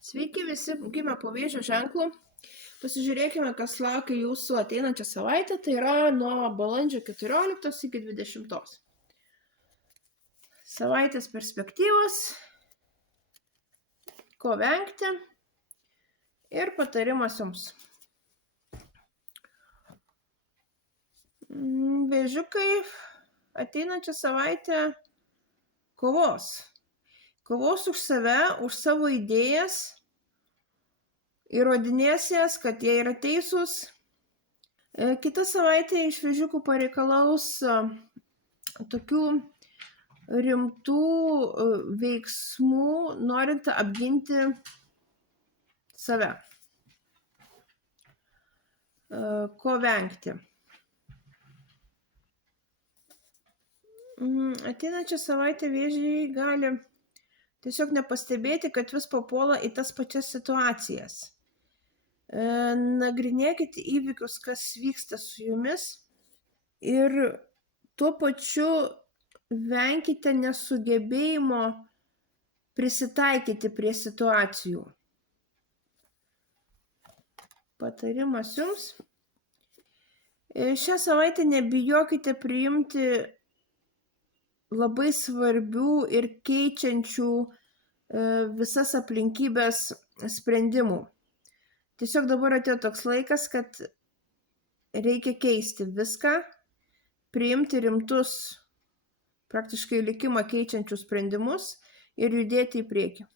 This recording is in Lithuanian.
Sveiki visi gimę po Vėžio ženklu. Pasižiūrėkime, kas laukia jūsų ateinančią savaitę, tai yra nuo balandžio 14 iki 20. Savaitės perspektyvos, ko vengti ir patarimas jums. Vėžiukai ateinančią savaitę kovos. Kovos už save, už savo idėjas, įrodinės jas, kad jie yra teisūs. Kita savaitė iš vėžiukų pareikalaus tokių rimtų veiksmų, norint apginti save. Ko vengti? Ateinančią savaitę vėžiai gali tiesiog nepastebėti, kad vis papuola į tas pačias situacijas. Nagrinėkite įvykius, kas vyksta su jumis ir tuo pačiu venkite nesugebėjimo prisitaikyti prie situacijų. Patarimas jums. Šią savaitę nebijokite priimti labai svarbių ir keičiančių visas aplinkybės sprendimų. Tiesiog dabar atėjo toks laikas, kad reikia keisti viską, priimti rimtus, praktiškai likimą keičiančius sprendimus ir judėti į priekį.